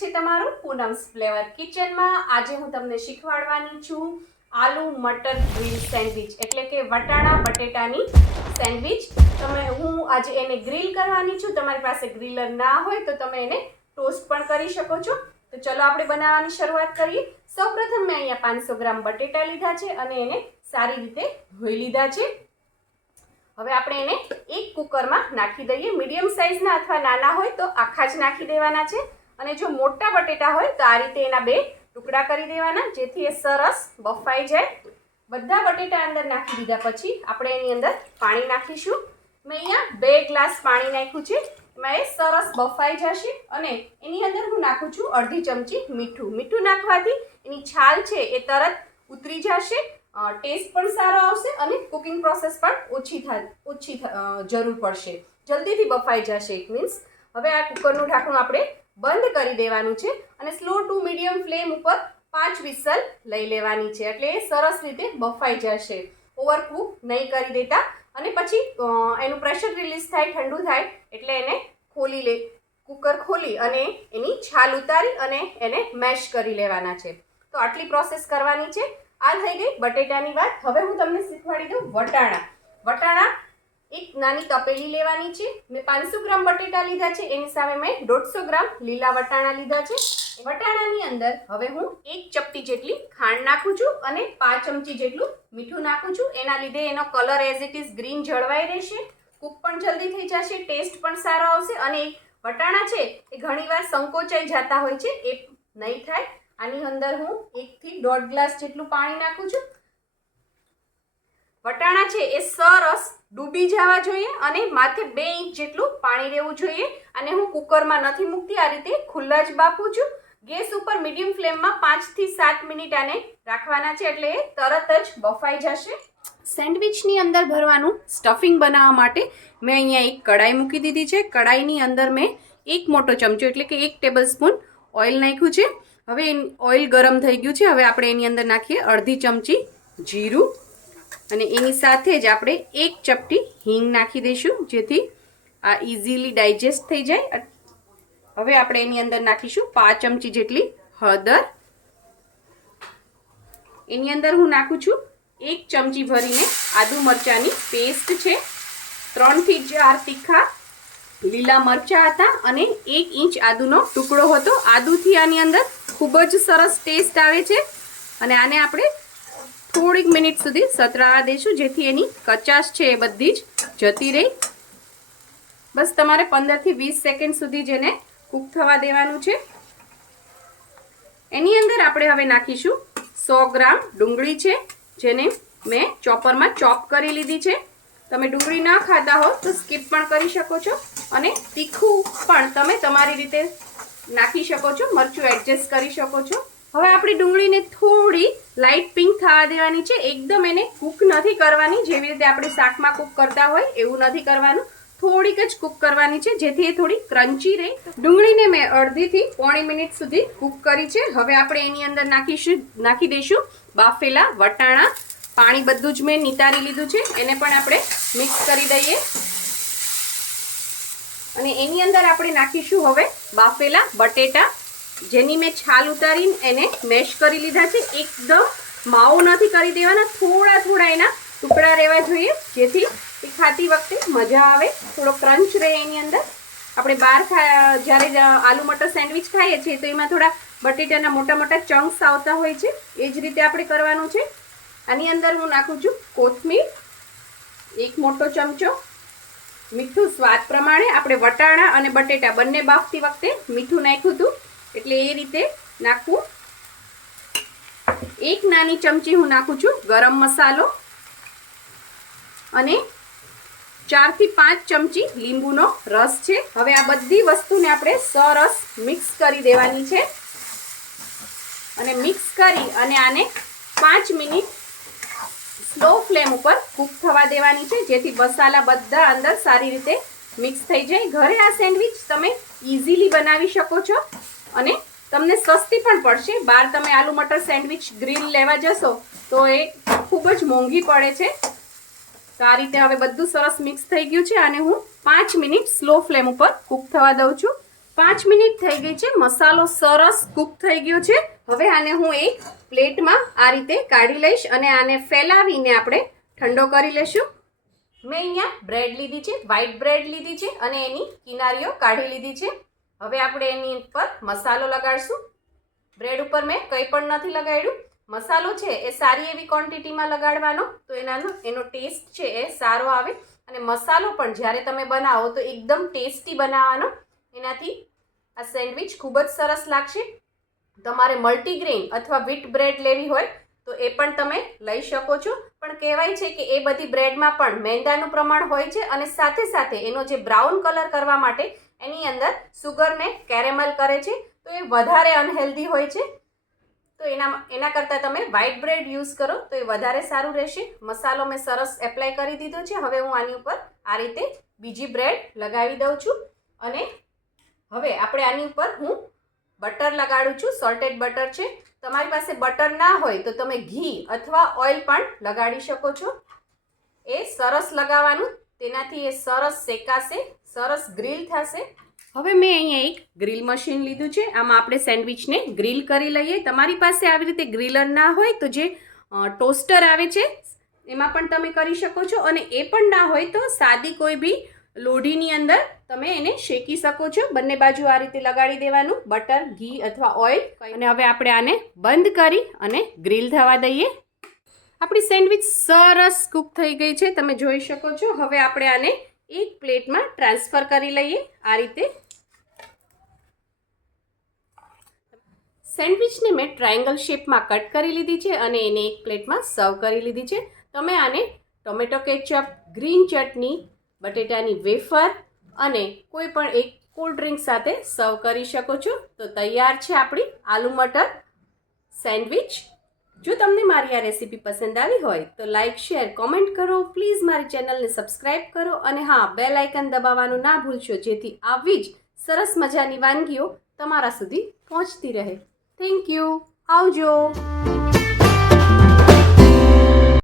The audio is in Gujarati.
છે તમારું પૂનમ્સ ફ્લેવર કિચનમાં। આજે હું તમને શીખવાડવાની છું આલુ મટર ગ્રીલ સેન્ડવિચ, એટલે કે વટાણા બટેટાની સેન્ડવિચ। હું આજે એને ગ્રીલ કરવાની છું। તમારી પાસે ગ્રીલર ના હોય તો તમે એને ટોસ્ટ પણ કરી શકો છો। તો ચલો આપણે બનાવવાની શરૂઆત કરીએ। સૌપ્રથમ મેં અહીંયા 500 ગ્રામ બટેટા લીધા છે અને એને સારી રીતે ધોઈ લીધા છે। હવે આપણે એને એક કુકરમાં નાખી દઈએ। મીડિયમ સાઈઝના અથવા નાના હોય તો આખા જ નાખી દેવાના છે, અને જો મોટા બટેટા હોય તો આ રીતે એના બે ટુકડા કરી દેવાના, જેથી એ સરસ બફાઈ જાય। બધા બટેટા અંદર નાખી દીધા પછી આપણે એની અંદર પાણી નાખીશું। મેં અહીંયા 2 ગ્લાસ પાણી નાખ્યું છે, એમાં એ સરસ બફાઈ જશે। અને એની અંદર હું નાખું છું અડધી ચમચી મીઠું। મીઠું નાખવાથી એની છાલ છે એ તરત ઉતરી જશે, ટેસ્ટ પણ સારો આવશે અને કુકિંગ પ્રોસેસ પણ ઓછી જરૂર પડશે, જલ્દીથી બફાઈ જશે ઇટ મીન્સ। હવે આ કુકરનું ઢાંકણું આપણે બંધ કરી દેવાનું છે અને સ્લો ટુ મીડિયમ ફ્લેમ ઉપર 5 વિસલ લઈ લેવાની છે, એટલે એ સરસ રીતે બફાઈ જશે। ઓવરકુક નહીં કરી દેતા। અને પછી એનું પ્રેશર રિલીઝ થાય, ઠંડુ થાય એટલે એને કુકર ખોલી અને એની છાલ ઉતારી અને એને મેશ કરી લેવાના છે। તો આટલી પ્રોસેસ કરવાની છે। આ થઈ ગઈ બટેટાની વાત। હવે હું તમને શીખવાડી દઉં વટાણા એક નાની તપેલી લેવાની છે। મેં 500 ગ્રામ બટેટા લીધા છે, એની સામે મેં 150 ગ્રામ લીલા વટાણા લીધા છે। વટાણાની અંદર હવે હું 1 ચપટી જેટલી ખાંડ નાખું છું અને 5 ચમચી જેટલું મીઠું નાખું છું। એના લીધે એનો colour as it is green જળવાઈ રહેશે, કૂક પણ જલ્દી થઈ જશે, ટેસ્ટ પણ સારો આવશે। અને વટાણા છે એ ઘણીવાર સંકોચાઈ જતા હોય છે, એ નહીં થાય। આની અંદર હું 1 થી 1.5 ગ્લાસ જેટલું પાણી નાખું છું। વટાણા છે એ સરસ ડૂબી જવા જોઈએ અને માથે 2 ઇંચ જેટલું પાણી રહેવું જોઈએ। અને હું કુકરમાં નથી મૂકતી, આ રીતે ખુલ્લા જ બાફું છું। ગેસ ઉપર મીડિયમ ફ્લેમમાં 5 થી 7 મિનિટ આને રાખવાના છે, એટલે એ તરત જ બફાઈ જશે। સેન્ડવિચની અંદર ભરવાનું સ્ટફિંગ બનાવવા માટે મેં અહીંયા એક કડાઈ મૂકી દીધી છે। કડાઈની અંદર મેં 1 મોટો ચમચો એટલે કે 1 ટેબલ સ્પૂન ઓઇલ નાખ્યું છે। હવે ઓઇલ ગરમ થઈ ગયું છે। હવે આપણે એની અંદર નાખીએ અડધી ચમચી જીરું, અને એની સાથે જ આપણે 1 ચપટી હિંગ નાખી દઈશું, જેથી આ ઇઝીલી ડાયજેસ્ટ થઈ જાય। હવે આપણે એની અંદર નાખીશું 5 ચમચી જેટલી હળદર। એની અંદર હું નાખું છું 1 ચમચી ભરીને આદુ મરચાંની પેસ્ટ છે। 3 થી 4 તીખા લીલા મરચાં હતા અને 1 ઇંચ આદુનો ટુકડો હતો। આદુથી આની અંદર ખૂબ જ સરસ ટેસ્ટ આવે છે, અને આને આપણે થોડીક મિનિટ સુધી સતરાવા દઈશું, જેથી એની કચાશ છે એ બધી જ જતી રહી। બસ તમારે 15 થી 20 સેકન્ડ સુધી જ એને કૂક થવા દેવાનું છે। એની અંદર આપણે હવે નાખીશું 100 ગ્રામ ડુંગળી છે, જેને મેં ચોપરમાં ચોપ કરી લીધી છે। તમે ડુંગળી ના ખાતા હો તો સ્કીપ પણ કરી શકો છો, અને તીખું પણ તમે તમારી રીતે નાખી શકો છો, મરચું એડજસ્ટ કરી શકો છો। હવે આપણી ડુંગળીને થોડી લાઇટ પિંક થવા દેવાની છે। એકદમ એને કૂક નથી કરવાની, જેવી રીતે આપણે શાકમાં કૂક કરતા હોય એવું નથી કરવાનું, થોડીક જ કૂક કરવાની છે, જેથી એ થોડી ક્રન્ચી રહે। ડુંગળીને મેં અડધી થી પોણી મિનિટ સુધી કૂક કરી છે। હવે આપણે એની અંદર નાખી દઈશું બાફેલા વટાણા। પાણી બધું જ મેં નિતારી લીધું છે, એને પણ આપણે મિક્સ કરી દઈએ। અને એની અંદર આપણે નાખીશું હવે બાફેલા બટેટા, જેની મેં છાલ ઉતારીને એને મેશ કરી લીધા છે। એકદમ માવો નથી કરી દેવાના, થોડા એના ટુકડા રહેવા જોઈએ, જેથી એ ખાતી વખતે મજા આવે, થોડો ક્રંચ રહે એની અંદર। આપણે બહાર જ્યારે આલુ મટર સેન્ડવિચ ખાઈએ છીએ તો એમાં થોડા બટેટાના મોટા ચંક્સ આવતા હોય છે, એ જ રીતે આપણે કરવાનું છે। આની અંદર હું નાખું છું કોથમીર, 1 મોટો ચમચો, મીઠું સ્વાદ પ્રમાણે। આપણે વટાણા અને બટેટા બંને બાફતી વખતે મીઠું નાખ્યું હતું, એટલે એ રીતે નાખવું। 1 નાની ચમચી હું નાખું છું ગરમ મસાલો, અને 4 થી 5 ચમચી લીંબુનો રસ છે। હવે આ બધી વસ્તુને આપણે સરસ મિક્સ કરી દેવાની છે, અને મિક્સ કરી અને આને 5 મિનિટ સ્લો ફ્લેમ ઉપર કૂક થવા દેવાની છે, જેથી મસાલા બધા અંદર સારી રીતે મિક્સ થઈ જાય। ઘરે આ સેન્ડવિચ તમે ઇઝીલી બનાવી શકો છો, અને તમને સસ્તી પણ પડશે। બહાર તમે આલુ મટર સેન્ડવિચ ગ્રીલ લેવા જશો તો એ ખૂબ જ મોંઘી પડે છે। તો આ રીતે હવે બધું સરસ મિક્સ થઈ ગયું છે, અને હું 5 મિનિટ સ્લો ફ્લેમ ઉપર કૂક થવા દઉં છું। 5 મિનિટ થઈ ગઈ છે. મસાલો સરસ કૂક થઈ ગયો છે. હવે આને હું એક પ્લેટમાં આ રીતે કાઢી લઈશ અને આને ફેલાવીને આપણે ઠંડો કરી લઈશું. મેં અહીંયા બ્રેડ લીધી છે, વ્હાઈટ બ્રેડ લીધી છે અને એની કિનારીઓ કાઢી લીધી છે. હવે આપણે એની ઉપર મસાલો લગાડશું. બ્રેડ ઉપર મેં કંઈ પણ નથી લગાડ્યું. મસાલો છે એ સારી એવી ક્વોન્ટિટીમાં લગાડવાનો, તો એનો ટેસ્ટ છે એ સારો આવે. અને મસાલો પણ જ્યારે તમે બનાવો તો એકદમ ટેસ્ટી બનાવવાનો. એનાથી આ સેન્ડવિચ ખૂબ જ સરસ લાગશે. તમારે મલ્ટીગ્રેન અથવા વ્હીટ બ્રેડ લેવી હોય તો એ પણ તમે લઈ શકો છો. પણ કહેવાય છે કે એ બધી બ્રેડમાં પણ મેંદાનું પ્રમાણ હોય છે અને સાથે સાથે એનો જે બ્રાઉન કલર કરવા માટે એની અંદર સુગરને કેરેમલ કરે છે, તો એ વધારે અનહેલ્ધી હોય છે. તો એના કરતાં તમે વ્હાઈટ બ્રેડ યુઝ કરો તો એ વધારે સારું રહેશે. મસાલો મેં સરસ એપ્લાય કરી દીધો છે. હવે હું આની ઉપર આ રીતે બીજી બ્રેડ લગાવી દઉં છું અને હવે આપણે આની ઉપર હું બટર લગાડું છું. સોલ્ટેડ બટર છે. તમારી પાસે બટર ના હોય તો તમે ઘી અથવા ઓઇલ પણ લગાડી શકો છો. એ સરસ લગાવવાનું, તેનાથી એ સરસ શેકાશે, સરસ ગ્રીલ થશે. હવે મેં અહીંયા એક ગ્રીલ મશીન લીધું છે. આમાં આપણે સેન્ડવિચને ગ્રીલ કરી લઈએ. તમારી પાસે આવી રીતે ગ્રીલર ના હોય તો જે ટોસ્ટર આવે છે એમાં પણ તમે કરી શકો છો. અને એ પણ ના હોય તો સાદી કોઈ બી લોઢીની અંદર તમે એને શેકી શકો છો. બંને બાજુ આ રીતે લગાડી દેવાનું, બટર, ઘી અથવા ઓઇલ. અને હવે આપણે આને બંધ કરી અને ગ્રીલ થવા દઈએ. આપણી સેન્ડવિચ સરસ કૂક થઈ ગઈ છે, તમે જોઈ શકો છો. હવે આપણે આને એક પ્લેટમાં ટ્રાન્સફર કરી લઈએ. આ રીતે સેન્ડવિચને મેં ટ્રાયેંગલ શેપમાં કટ કરી લીધી છે અને એને એક પ્લેટમાં સર્વ કરી લીધી છે. તમે આને ટોમેટો કેચઅપ, ગ્રીન ચટણી, બટેટાની વેફર અને કોઈ પણ એક કોલ્ડ ડ્રિંક સાથે સર્વ કરી શકો છો. તો તૈયાર છે આપણી આલુ મટર સેન્ડવિચ. જો તમને મારી આ રેસીપી પસંદ આવી હોય તો લાઇક, શેર, કોમેન્ટ કરો. પ્લીઝ મારી ચેનલને સબસ્ક્રાઈબ કરો અને હા, બેલ આઇકન દબાવવાનું ના ભૂલશો, જેથી આવી જ સરસ મજાની વાનગીઓ તમારા સુધી પહોંચતી રહે. Thank you. આવજો.